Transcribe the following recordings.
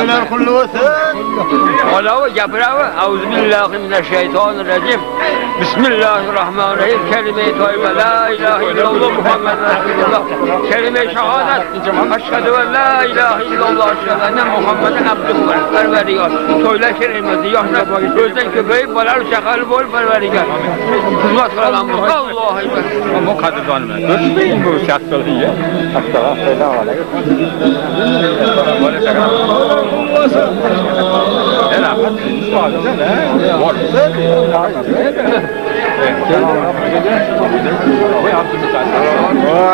Öler kullu olsun. Ola gapiravi. Euzubillahimineşşeytanirracim. Bismillahirrahmanirrahim. Kelime-i tayyibe la ilahe illallah Muhammed Resulullah. Kelime-i şehadet. Eşhedü en la ilahe illallah eşhedü enne Muhammeden abdühü ve perverigar. Söyle kelimesi yaşla gözden köpeği balar şakalı bol perverigar. Hizmet kılan bu. Allah'a ekber. Bu kadar tanımıyor. Görüşmeyin bu şartları ya. Hatta selam aleyküm. Böyle şaka. Ne rahat.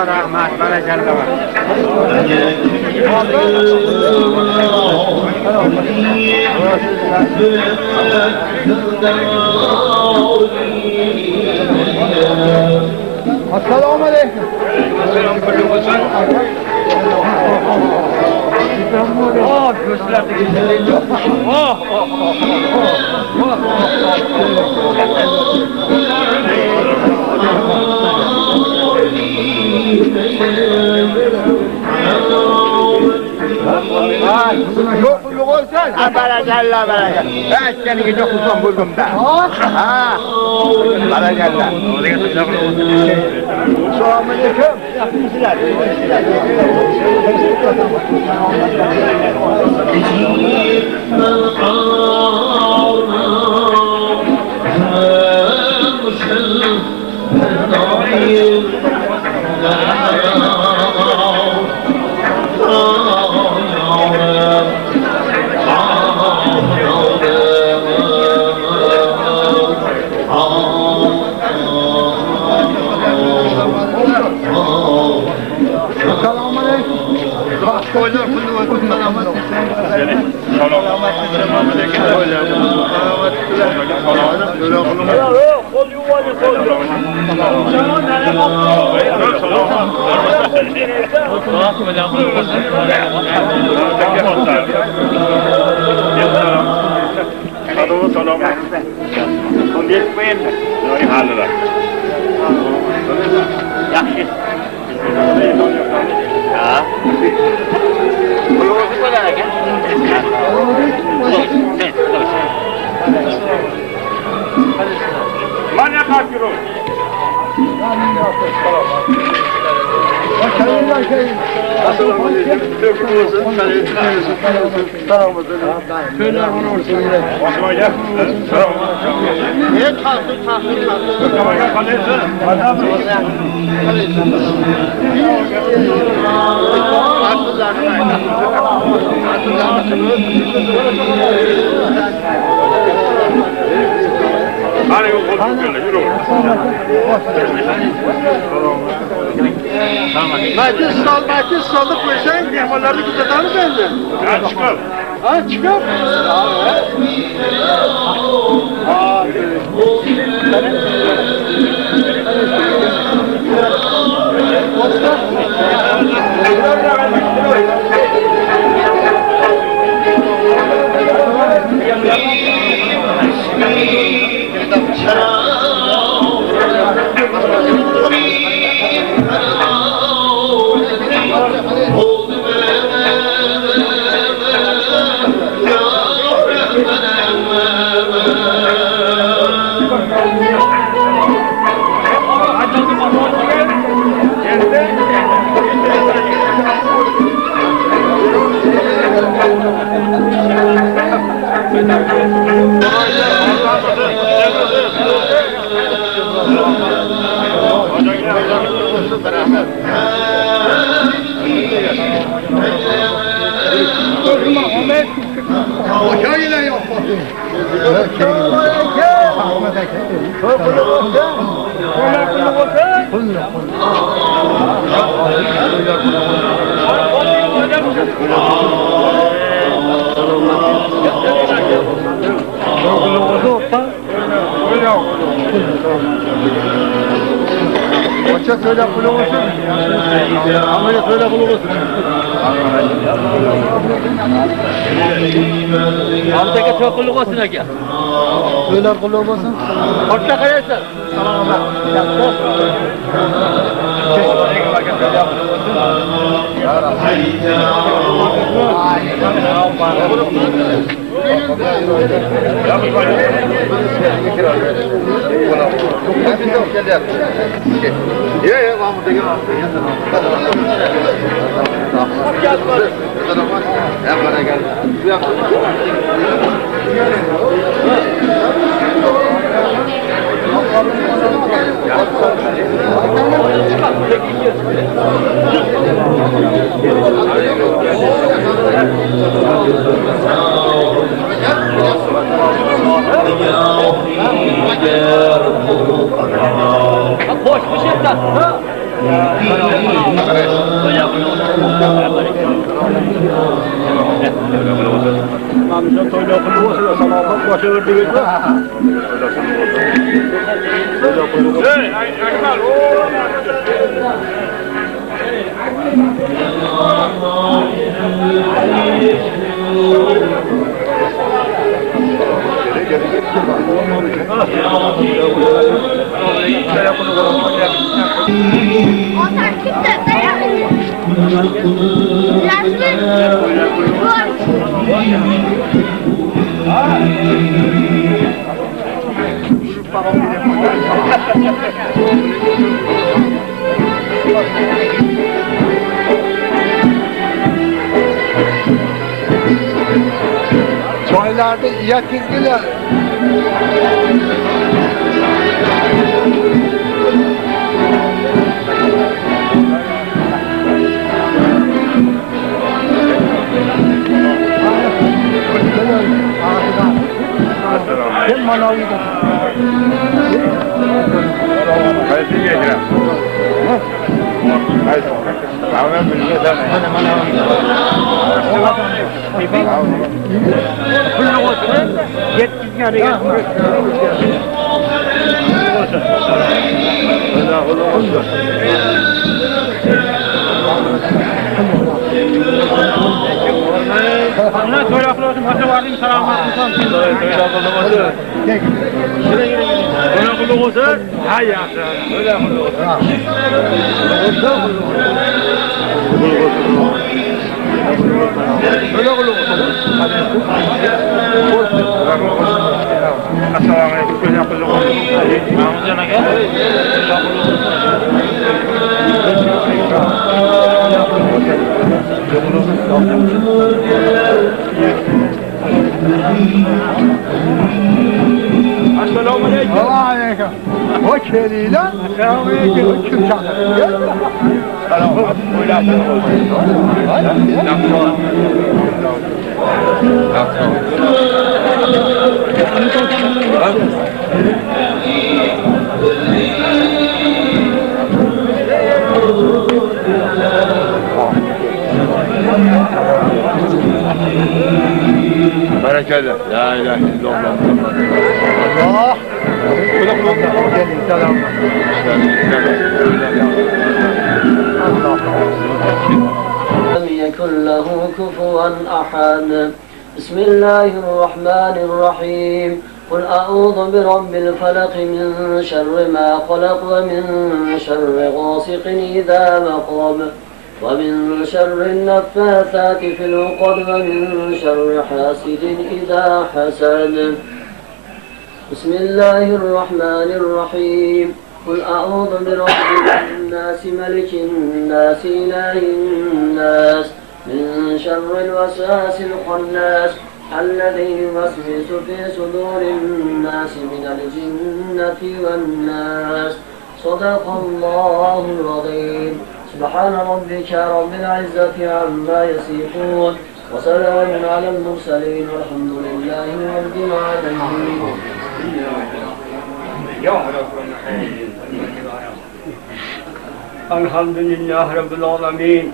Rahmat, berekallah. Assalamu aleyküm. Oh, gözlerde güzelliği yok. Oh, oh, oh, oh. Çok kulluk olsun. Barakallah barakallah. Ben seni gece kuzum buldum da. Ha. Barakallah. Selamun aleyküm. Merkez saldık koysan mehmanlarını güzel mı bence? Ha çıkar. Ha çıkar. Hoca söyle kulak olsun. Amele söyle kulak olsun. Alttaki çok kulluk olsun aka. Böyle kulluk olsun. Hoşça kalırsan. Boş bir şey tak. Çaylarda yakındılar. Gel manavı da. Haydi geçelim. Haydi. Ahmet bilmez sana. Kulluk olsun. 70 kere gelsin. Bana söyle akıllı hadi varayım selametle. Böyle kulluk olsun. Hay ya. Böyle kulluk olsun. Böyle kulluk olsun. Assalamu alaikum. Böyle kulluk olsun. Namazına gel. Assalamu alaikum. Aleyküm. O keliyle. Selamünaleyküm. O kim çağırıyor? Selam. Berekelle. La ilahe illallah. Allah. Selam. لم يكن له كفوا أحد بسم الله الرحمن الرحيم قل أعوذ برب الفلق من شر ما خلق ومن شر غاسق إذا وقب ومن شر النفاثات في العقد ومن شر حاسد إذا حسد بسم الله الرحمن الرحيم قل أعوذ برب الناس ملك الناس إله الناس من شر الوسواس الخناس الذي يوسوس في صدور الناس من الجنة والناس صدق الله العظيم سبحان ربك رب العزة عما يصفون وسلام على المرسلين والحمد لله رب العالمين الحمد لله رب العالمين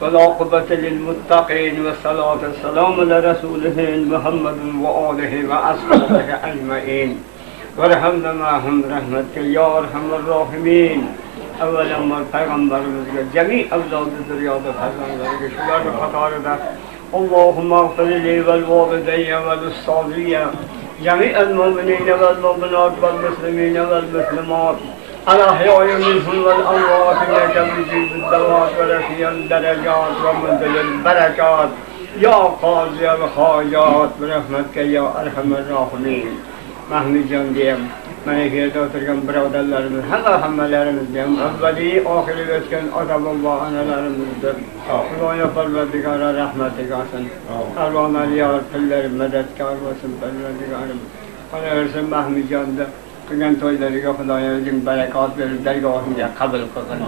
والعاقبة للمتقين والصلاة والسلام على رسوله محمد وآله وأصحابه أجمعين وارحمنا معهم برحمتك يا أرحم الراحمين Evvelen Peygamberimizge, cemi evladı zürriyadı Peygamberige, şuları katarıda Allahümme gfirli vel valideyye vel ustaziyye cemi'el mu'minine vel mu'minat vel muslimine vel muslimat الأحياء منهم والأموات إنك مجيب الدعوات ورفيع الدرجات ومنزل البركات يا قاضي الحاجات برحمتك يا أرحم الراحمين. Mahmud Can diyem, menekiyede oturgan birodarlarımız, hammalarımız diyem, evveli, ahiri geçken ata-baba analarımızdır. Allah'a Parvardigara rahmeti kalsın. Ervanlar yar, pillerim, medetkar olsun Parvardigarım. Bana versin Mahmud Can'da. Kıgan toylarıga Xudoyo o'zing barakat berib dargohiga qabul qilgin.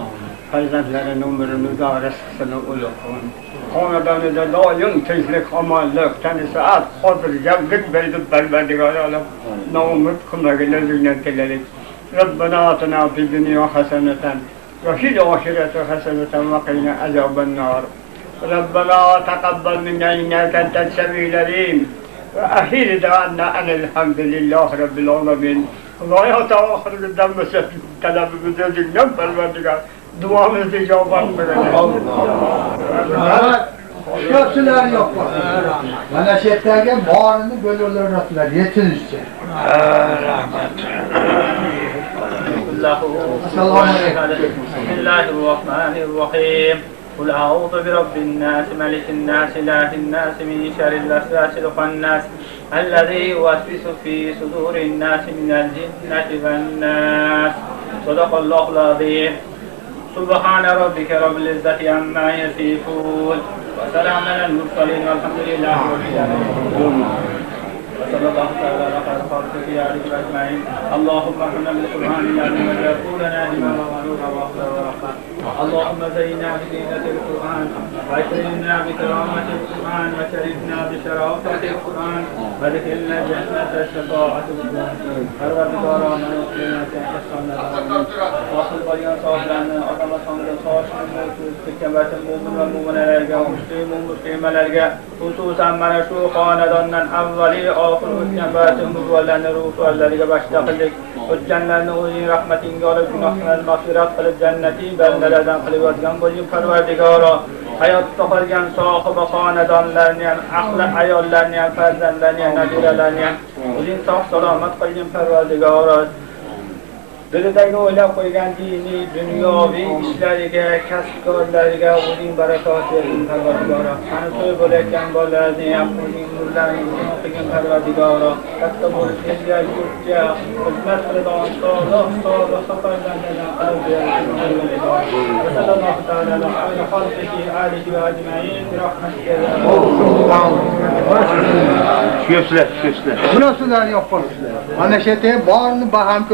Farzandlarini umrimizda rizqini ulug' qilgin. Xonadonida doim tinchlik, omonlik, tanisaat, xotirjamlik berib Parvardigor olam noumid qilmagin o'zingdan tilaylik. Robbana atina fid dunyo hasanatan va fil oxirati hasanatan va qina azoban nar. Robbana taqabbal minna innaka antas samiul alim. Ve ahir da'anna enelhamdülillahi rabbil alamin. Allah'a tavahhırgıdan mesela talabımızı özünden Parvardigar duamızı icabet verelim. Köpsüler yok bak. Bana şettege bağrını bölürler nasıllar yetinizce. Bismillahirrahmanirrahim. قل أعوذ برب الناس ملك الناس إله الناس من شر الوسواس الخناس الذي يوسوس في صدور الناس من الجنة والناس. صدق الله العظيم. سبحان ربك رب العزة عما يصفون وسلام على المرسلين والحمد لله رب العالمين. وصلى الله تعالى على خير خلقه عليه أجمعين. اللهم كنا بالقرآن العظيم ويقولنا إماما ونورا وأخلاقا ورحمة. اللهم زينا بزينة القرآن وأكرمنا بكرامة القرآن وشرفنا بشرافة القرآن وادخلنا جنة الشفاعة القرآن. Parvardigor ana niyatına ihsanlar. Asıl bayan sahiblerine, adama sanırı sahibine, istikametin mu'min ve mu'minelerge, muslimelerge, hususan mana şu xonadondan avvali oxir istikametin müvvallarni ruhlarga başta qildik. O'tganlarni o'zing rahmatingga olib, gunohlarni mag'firat qilib, jannatiy bandalardan qilib yotgan bo'ling Parvardigoro. Hayotda qolgan sohibi xonadonlarni ham, aqli ayollarni ham, farzandlarni ham, nabiralarni ham o'zing sog' salomat qilgin Parvardigoro. Dilidagi o'ylab qo'ygan diniy, dunyoviy ishlariga, kasbkorlariga o'zing barakot bergin Parvardigoro. Qani to'y bo'layotgan bolalarni ham o'zing nurlaringni qilgin Parvardigoro. Katta bo'lishga, yurtga xizmat qiladigan solih safarlardan qilib bergin Parvardigoro. Sallallohu ta'ala alayhi va alihi va ajmain bi rahmatika ya Köpsüler. Bu nasıllar yok bak. Bana şettege bağrını baham